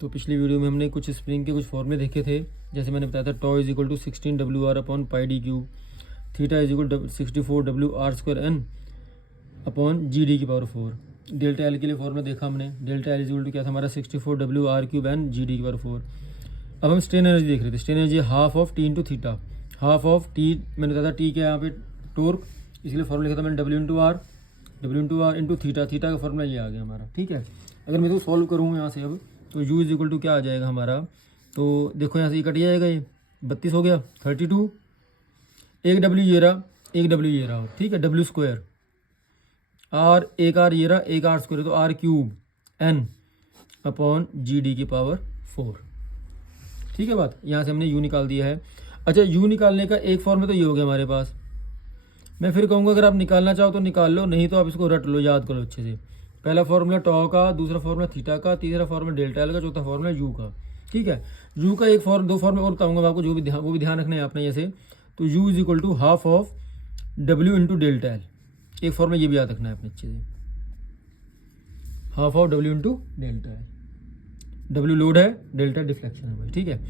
तो पिछली वीडियो में हमने कुछ स्प्रिंग के कुछ फॉर्मूले देखे थे, जैसे मैंने बताया था tau is equal to 16 WR upon pi D cube, theta is equal to 64 WR² N upon GD की पावर 4। डेल्टा एल के लिए फॉर्मूला देखा हमने, delta L is equal to क्या था हमारा 64 WR³ N GD की पावर 4। अब हम स्ट्रेन एनर्जी देख रहे थे, strain energy half of T into theta, half of T मैंने बताया था टी क्या है यहाँ पे टोर्क, इसलिए फॉर्मूला लिखा था मैंने W इंटू थीटा, थीटा का फॉर्मूला ये आ गया हमारा। ठीक है, अगर मैं इसको सॉल्व करूँ यहाँ से अब तो U इज इक्वल टू क्या आ जाएगा हमारा, तो देखो यहाँ से ये कट जाएगा, ये 32 हो गया, 32, एक W ये रहा, एक W ये रहा, ठीक है, W² R, एक R ये रहा, एक R² तो R³ N अपॉन GD की पावर 4। ठीक है बात, यहाँ से हमने U निकाल दिया है। अच्छा, U निकालने का एक फॉर्मूला तो ये हो गया हमारे पास। मैं फिर कहूँगा अगर आप निकालना चाहो तो निकाल लो, नहीं तो आप इसको रट लो, याद करो अच्छे से। पहला फॉर्मूला टॉ का, दूसरा फॉर्मूला थीटा का, तीसरा फॉर्मूला डेल्टा एल का, चौथा फॉर्मूला U का। ठीक है, U का दो फॉर्मूला और बताऊँगा आपको, जो भी वो भी ध्यान रखना है आपने। जैसे तो U is equal to half of W into delta L, एक फॉर्मूला ये भी याद रखना है अपने अच्छे से, half of W into delta L. W load है, डेल्टा डिफ्लेक्शन है भाई। ठीक है,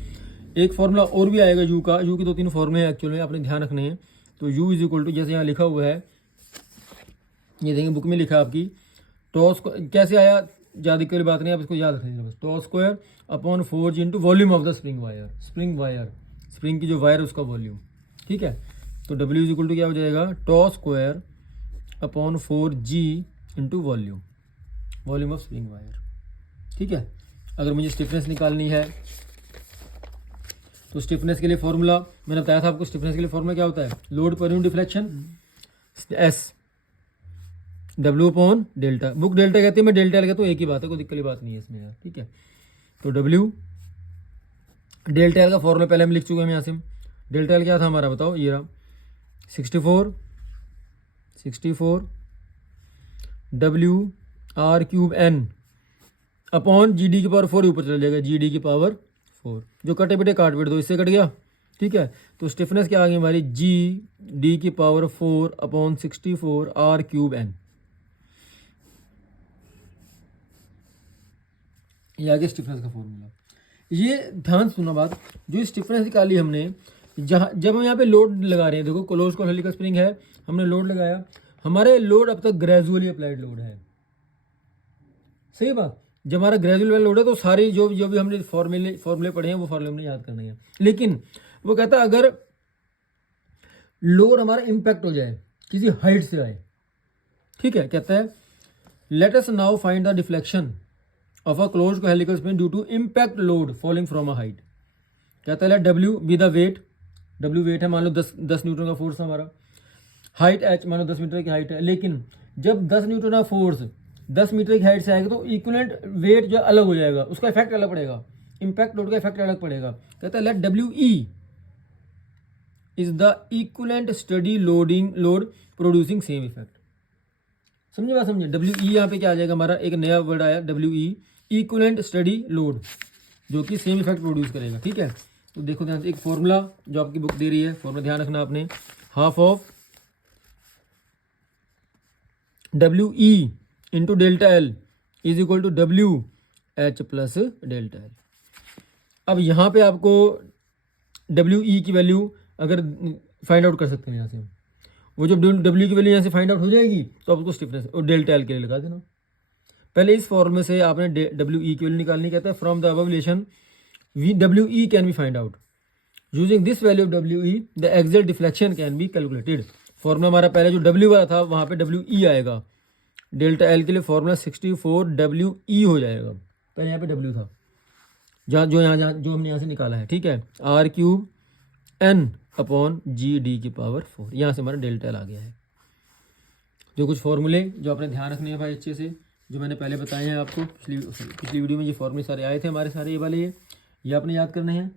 एक फॉर्मूला और भी आएगा U का, U के 2-3 फॉर्मूले हैं एक्चुअली, आपने ध्यान रखने हैं। तो U इज इक्वल टू जैसे यहाँ लिखा हुआ है, ये देखेंगे बुक में लिखा है आपकी, टॉ कैसे आया, ज़्यादा की बात नहीं, आप इसको याद रखिए बस, टॉ² upon 4G into volume of the spring wire, spring की जो वायर है उसका वॉल्यूम। ठीक है, तो W इज इक्वल टू क्या हो जाएगा, टॉ² upon 4G into volume of spring wire. ठीक है, अगर मुझे स्टिफनेस निकालनी है तो स्टिफनेस के लिए फॉर्मूला मैंने बताया था आपको, स्टिफनेस के लिए फॉर्मूला क्या होता है, load per unit deflection S W upon delta, book delta कहती है, मैं डेल्टा कहता हूँ, एक ही बात है, कोई दिक्कत की बात नहीं है इसमें यार। ठीक है, तो W डेल्टा एल का फॉर्मूला पहले हम लिख चुके हैं यहाँ से। डेल्टा एल क्या था हमारा बताओ, ये रहा 64 WR³ N अपॉन GD की पावर 4 ऊपर चला जाएगा, GD की पावर 4, जो कटे बेटे काट बेट दो, इससे कट गया। ठीक है, तो स्टिफनेस क्या आ गई हमारी, GD की पावर 4 अपॉन 64 R³ N, ये आगे स्टिफनेस का फॉर्मूला। ये ध्यान सुनना बात, जो स्टिफनेस निकाली हमने, जहाँ जब हम यहाँ पे लोड लगा रहे हैं, देखो क्लोज कॉल हेलिकल स्प्रिंग है, हमने लोड लगाया, हमारे लोड अब तक ग्रेजुअली अप्लाइड लोड है, सही बात। जब हमारा ग्रेजुअल लोड है तो सारी जो भी हमने फॉर्मूले पढ़े हैं वो फॉर्मूले हमने याद करने हैं। लेकिन वो कहता है अगर लोड हमारा इम्पैक्ट हो जाए, किसी हाइट से आए, ठीक है, कहता है let us now find the deflection of a closed helical spring due to impact load falling from a height. कहता है W be the weight, W weight है, मान लो 10 न्यूटन का फोर्स हमारा, हाइट H मान लो 10 मीटर की हाइट है, लेकिन जब 10 न्यूटन का फोर्स 10 मीटर की हाइट से आएगा तो इक्विवेलेंट वेट जो अलग हो जाएगा, उसका इफेक्ट अलग पड़ेगा, इम्पैक्ट लोड का इफेक्ट अलग पड़ेगा। कहता है let WE is the equivalent steady load producing same effect. समझे बात, समझे। WE यहाँ पे क्या आ जाएगा हमारा, एक नया वर्ड आया WE, इक्विवेलेंट स्टडी लोड, जो कि सेम इफेक्ट प्रोड्यूस करेगा। ठीक है, तो देखो ध्यान से, एक फॉर्मूला जो आपकी बुक दे रही है, फॉर्मूला ध्यान रखना आपने, half of WE into delta L is equal to WH plus delta L. अब यहाँ पे आपको WE की वैल्यू अगर फाइंड आउट कर सकते हैं यहाँ से, वो जब W की वैल्यू यहाँ से फाइंड आउट हो जाएगी तो आप उसको स्टिफनेस और डेल्टा एल के लिए लगा देना। पहले इस फॉर्मूले से आपने WE की वैल्यू निकालनी, कहता है from the above relation WE can be find out using this value of WE the axial deflection can be calculated. Formula हमारा पहले जो W वाला था वहाँ पे WE आएगा, डेल्टा एल के लिए फॉर्मूला 64 WE हो जाएगा, पहले यहाँ पे W था, जो हमने यहाँ से निकाला है। ठीक है, R³ N अपॉन GD की पावर 4, यहाँ से हमारा डेल्टा एल आ गया है। जो कुछ फॉर्मूले जो आपने ध्यान रखने हैं भाई अच्छे से, जो मैंने पहले बताए हैं आपको पिछली वीडियो में, ये फॉर्मूले सारे आए थे हमारे सारे, ये वाले ये आपने याद करने हैं।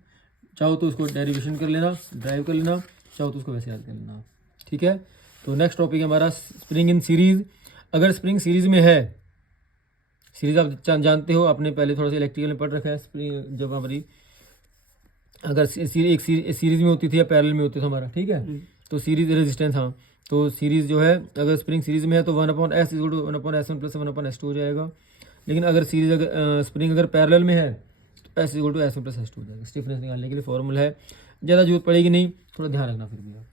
चाहो तो उसको डेरिवेशन कर लेना, ड्राइव कर लेना, चाहो तो उसको वैसे याद कर लेना। ठीक है, तो नेक्स्ट टॉपिक है हमारा स्प्रिंग इन सीरीज। अगर स्प्रिंग सीरीज में है, सीरीज आप जानते हो, आपने पहले थोड़ा सा इलेक्ट्रिकल में पढ़ रखा है, स्प्रिंग जब हमारी अगर एक सीरीज में होती थी या पैरेलल में होती था हमारा, ठीक है, तो सीरीज रेजिस्टेंस, हाँ, तो सीरीज जो है अगर स्प्रिंग सीरीज में है तो 1/s = 1/s1 + 1/s2 हो जाएगा। लेकिन अगर सीरीज स्प्रिंग अगर पैरेलल में है S equal to S one plus S two हो जाएगा। स्टिफनेस निकालने के लिए फॉर्मूला है, ज़्यादा जरूरत पड़ेगी नहीं, थोड़ा ध्यान रखना फिर भी आप।